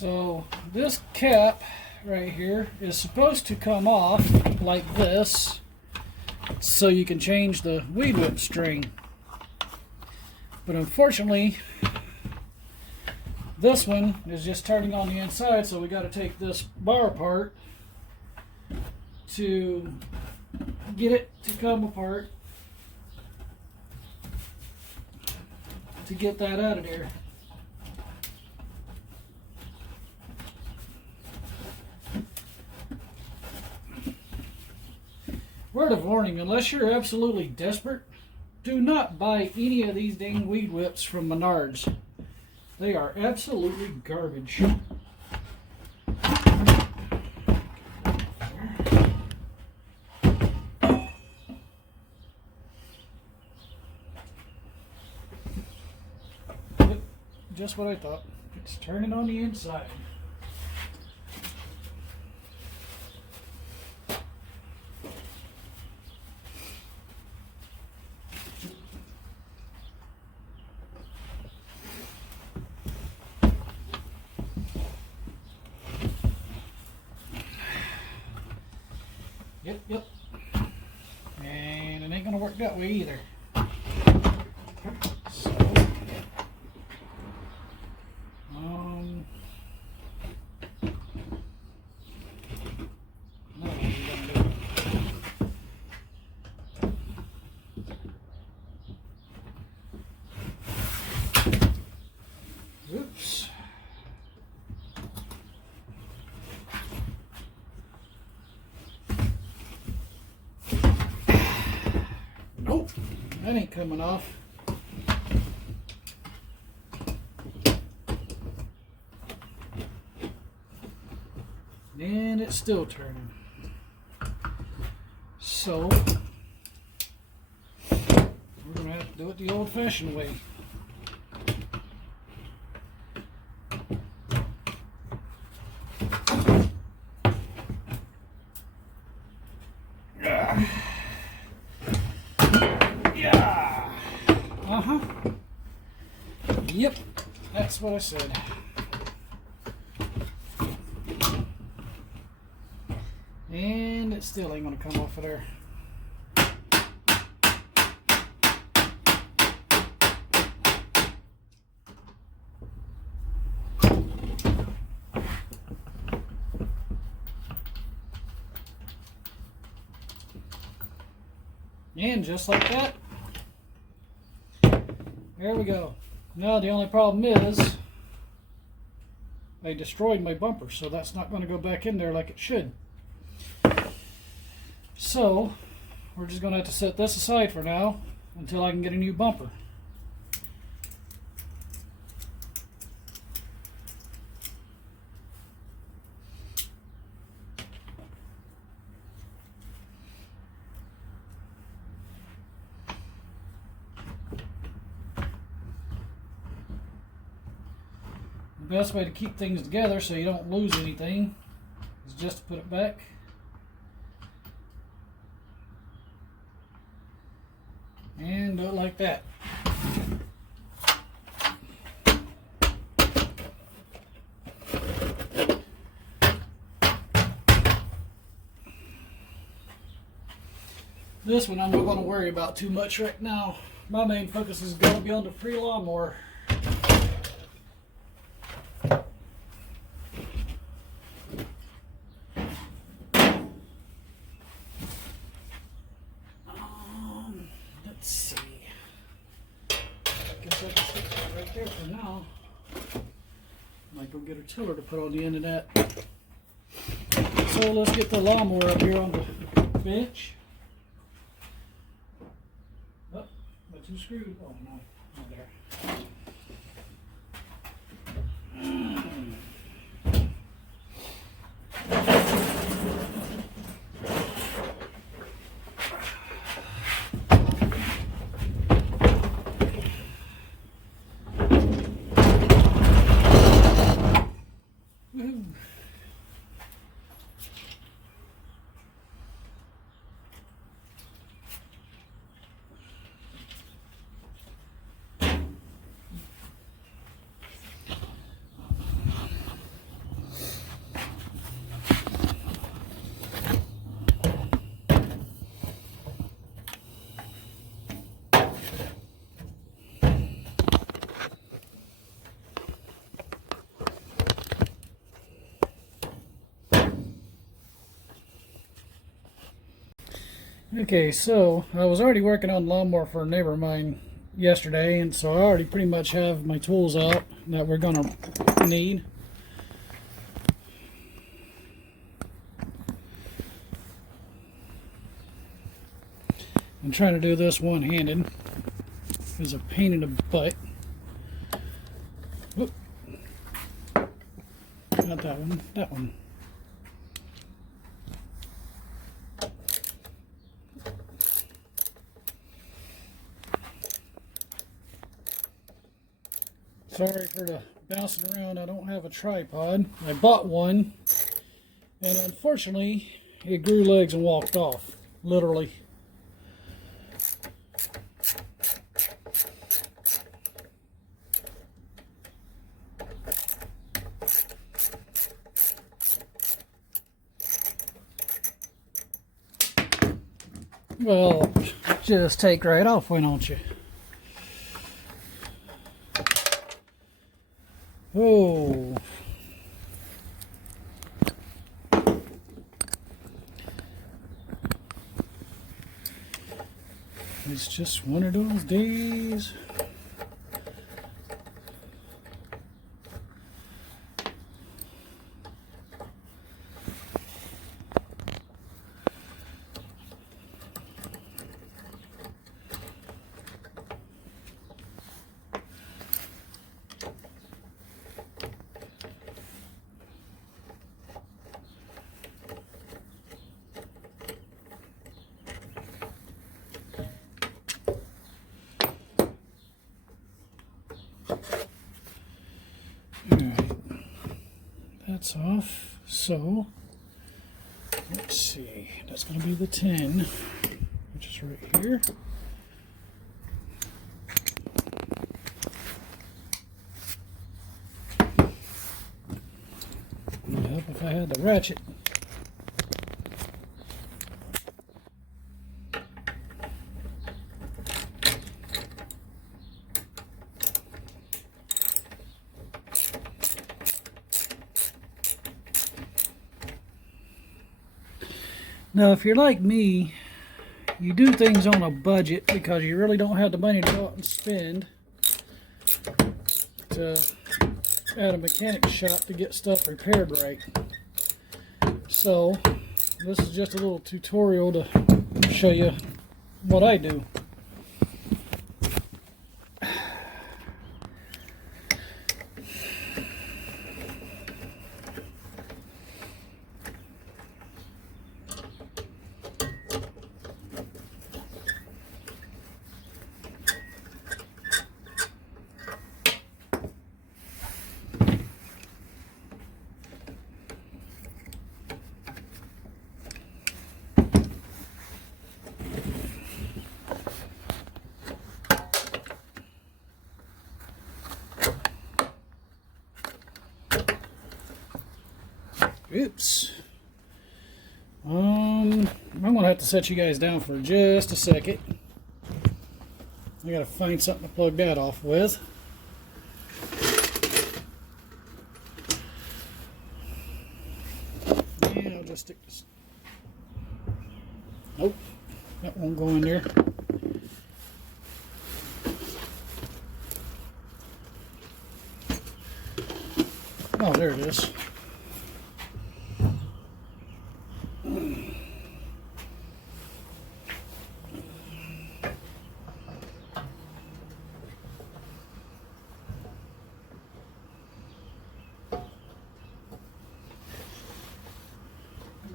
So this cap right here is supposed to come off like this so you can change the weed whip string. But unfortunately, this one is just turning on the inside, so we got to take this bar apart to get it to come apart to get that out of there. Word of warning, unless you're absolutely desperate, do not buy any of these dang weed whips from Menards. They are absolutely garbage. Yep, just what I thought. It's turning on the inside. Yep. And it ain't gonna work that way either. So, no, we're gonna do it. Oops. Nope, that ain't coming off. And it's still turning. So, we're going to have to do it the old-fashioned way. Yep, that's what I said. And it still ain't gonna come off of there. And just like that, there we go. Now the only problem is I destroyed my bumper, so that's not going to go back in there like it should. So we're just going to have to set this aside for now until I can get a new bumper. The best way to keep things together so you don't lose anything is just to put it back. And do it like that. This one I'm not going to worry about too much right now. My main focus is going to be on the free lawnmower. Let's see. Guess I can stick that right there for now. Might go get a tiller to put on the end of that. So let's get the lawnmower up here on the bench. Oh, my two screws. Oh no, not there. Okay, so I was already working on the lawnmower for a neighbor of mine yesterday, and so I already pretty much have my tools out that we're gonna need. I'm trying to do this one-handed. It's a pain in the butt. Whoop. Not that one, that one. Sorry for the bouncing around. I don't have a tripod. I bought one, and unfortunately, it grew legs and walked off. Literally. Well, just take right off, why don't you? Oh. It's just one of those days. Alright, that's off. So, let's see, that's going to be the 10, which is right here. It would help if I had the ratchet. Now, if you're like me, you do things on a budget because you really don't have the money to go out and spend to at a mechanic shop to get stuff repaired right. So, this is just a little tutorial to show you what I do. Oops. I'm gonna have to set you guys down for just a second. I gotta find something to plug that off with. And I'll just stick this. Nope, that won't go in there. Oh, there it is.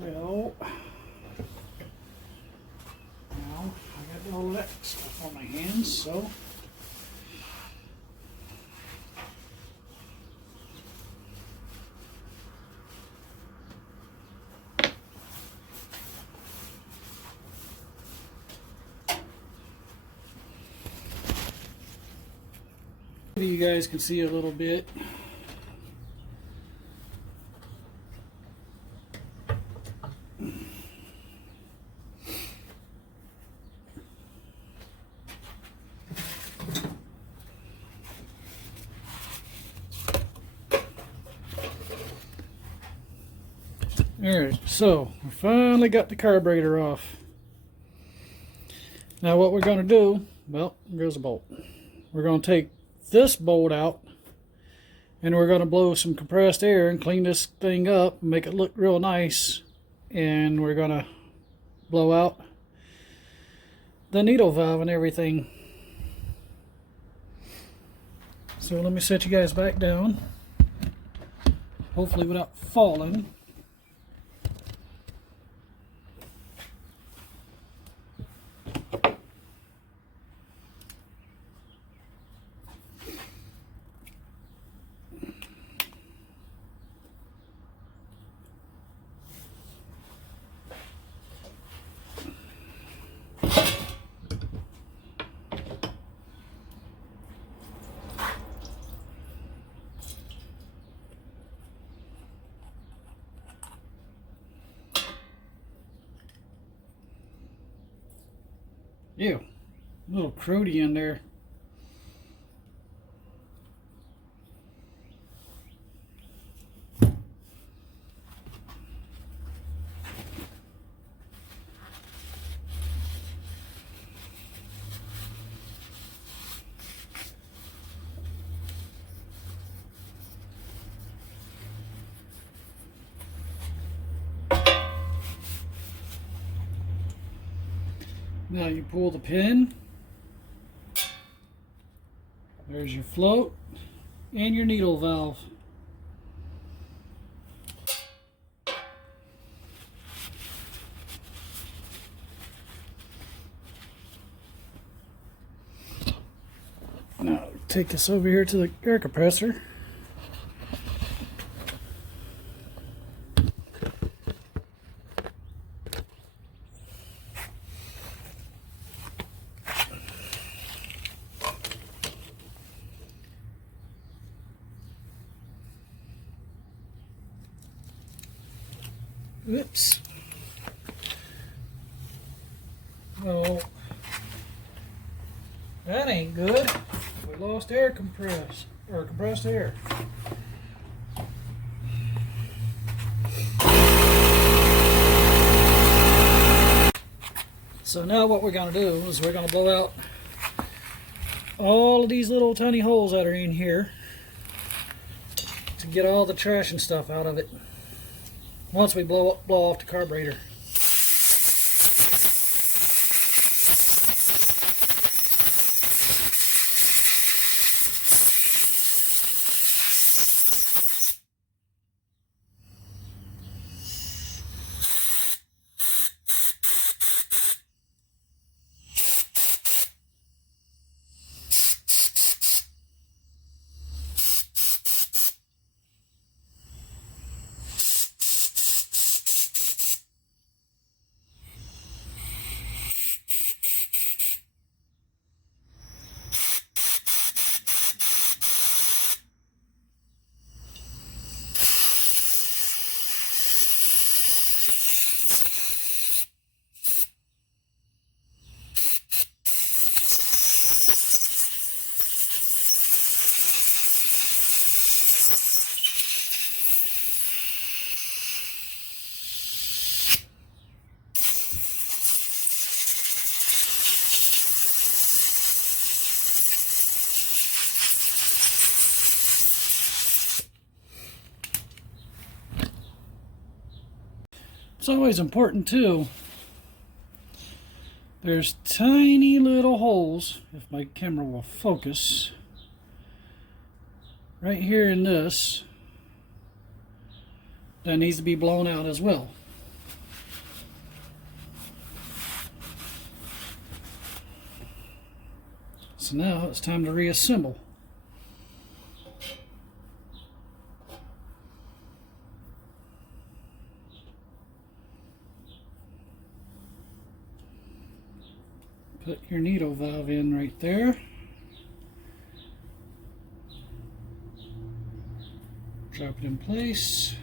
Well, now I got all that stuff on my hands, so maybe you guys can see a little bit. Alright, so I finally got the carburetor off. Now what we're going to do, well, there goes a bolt. We're going to take this bolt out and we're going to blow some compressed air and clean this thing up and make it look real nice. And we're going to blow out the needle valve and everything. So let me set you guys back down, hopefully without falling. Ew, little cruddy in there. Now you pull the pin. There's your float and your needle valve. Now take this over here to the air compressor. Whoops. Oh, that ain't good. We lost compressed air. So now what we're going to do is we're going to blow out all of these little tiny holes that are in here to get all the trash and stuff out of it once we blow off the carburetor. It's always important too. There's tiny little holes, if my camera will focus, right here in this, that needs to be blown out as well. So now it's time to reassemble. Put your needle valve in right there. Drop it in place.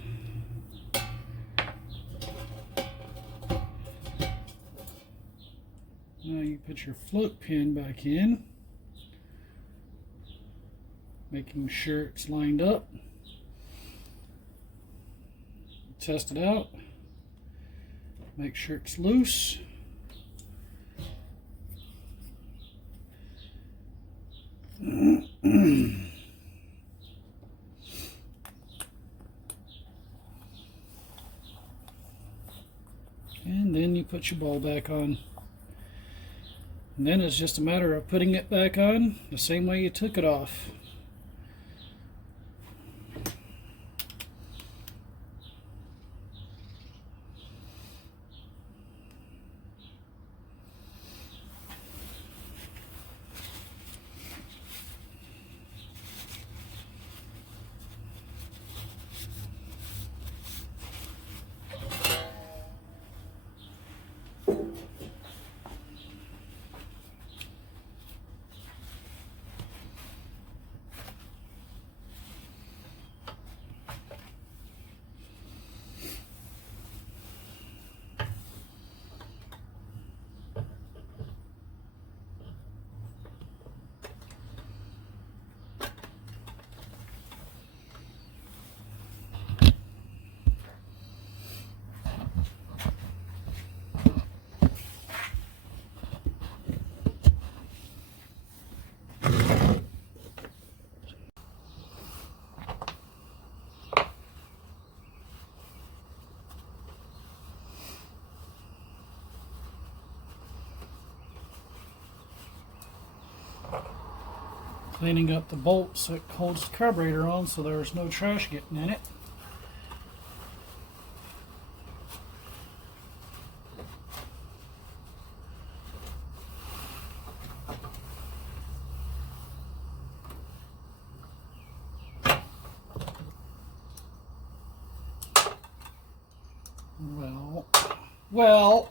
Now you put your float pin back in, making sure it's lined up. Test it out. Make sure it's loose. And then you put your bowl back on. And then it's just a matter of putting it back on the same way you took it off. Cleaning up the bolts that holds the carburetor on so there's no trash getting in it. Well.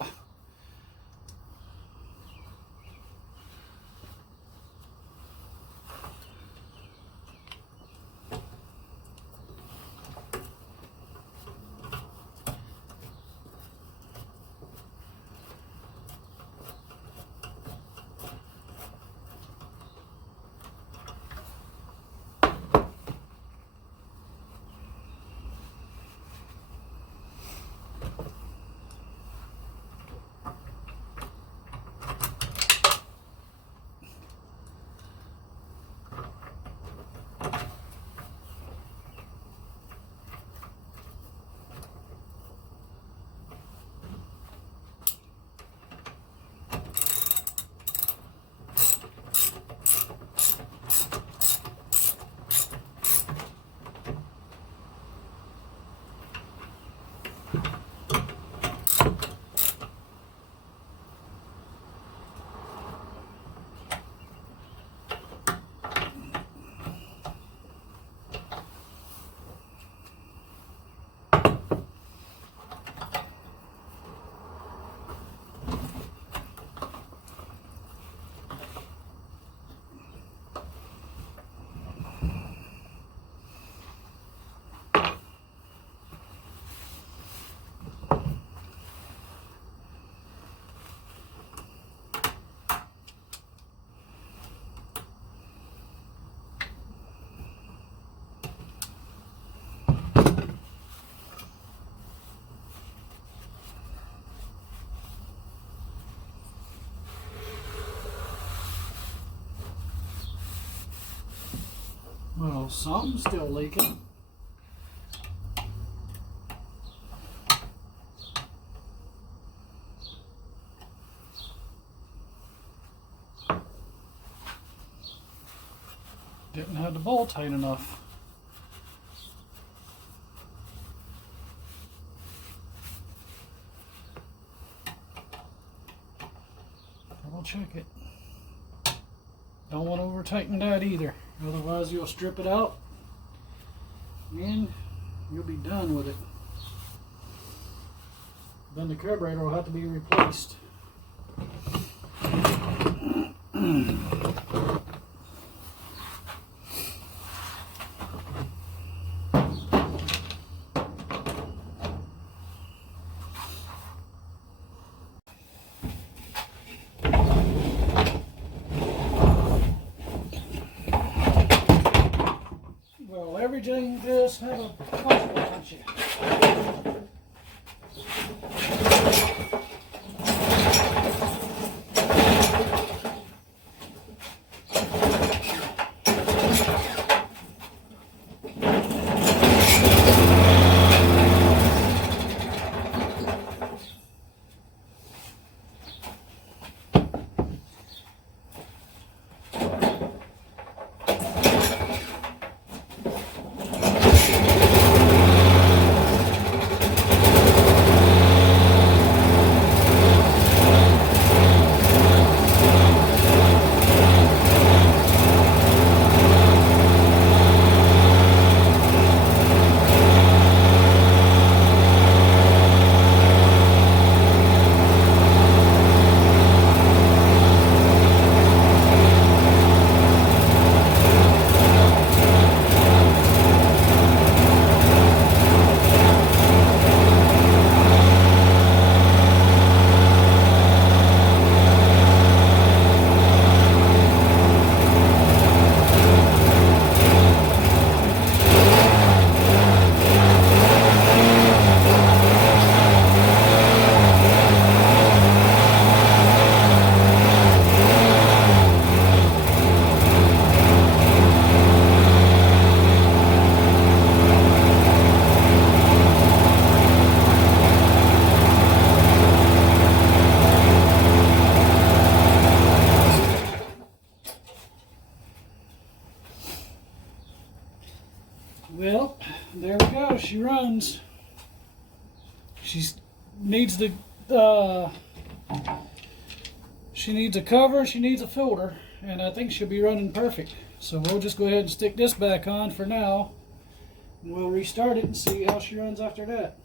Well, something's still leaking. Didn't have the bolt tight enough. Double check it. Don't want to over tighten that either. Otherwise you'll strip it out and you'll be done with it. Then the carburetor will have to be replaced. Everything does have a consequence. Well, there we go. She runs. She needs the she needs a cover. She needs a filter, and I think she'll be running perfect. So we'll just go ahead and stick this back on for now, and we'll restart it and see how she runs after that.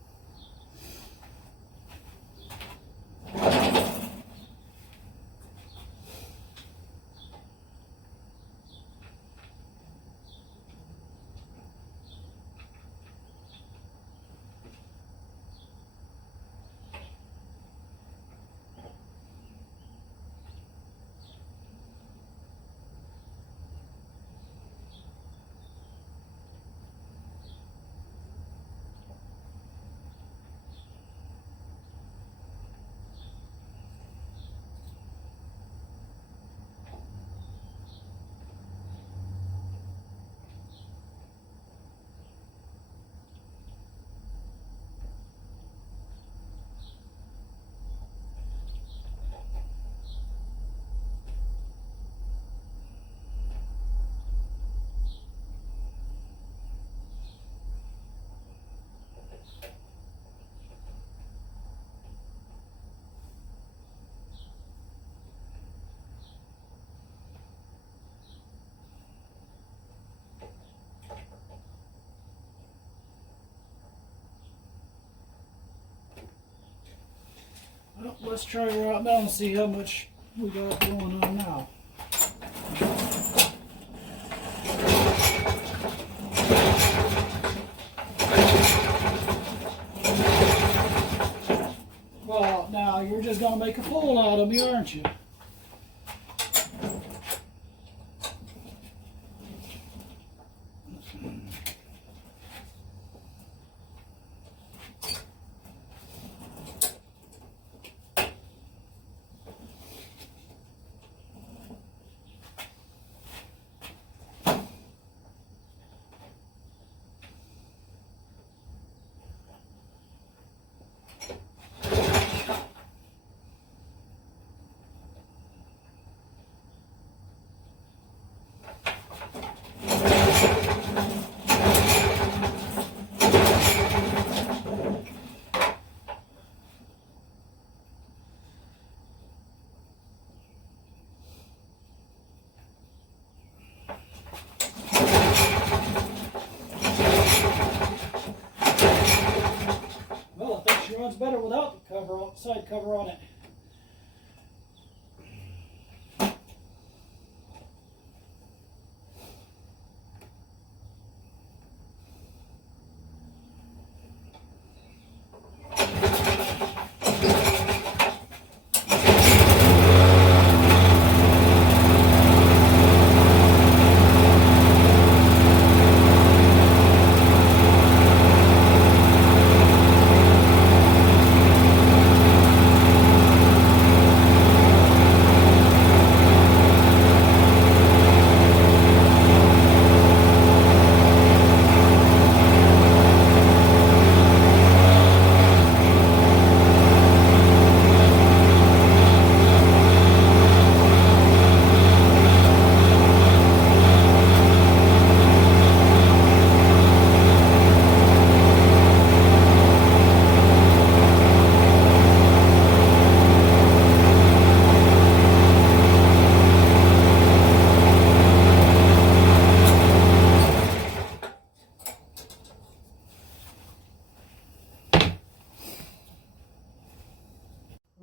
Well, let's try her out now and see how much we got going on now. Well, now you're just going to make a fool out of me, aren't you? Runs better without the cover, side cover on it.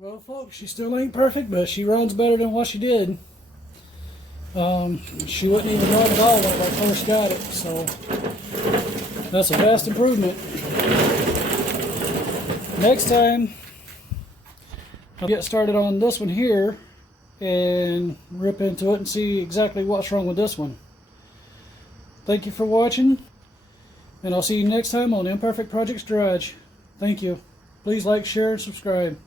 Well, folks, she still ain't perfect, but she runs better than what she did. She wouldn't even run at all when I first got it, so that's a vast improvement. Next time, I'll get started on this one here and rip into it and see exactly what's wrong with this one. Thank you for watching, and I'll see you next time on Imperfect Projects Garage. Thank you. Please like, share, and subscribe.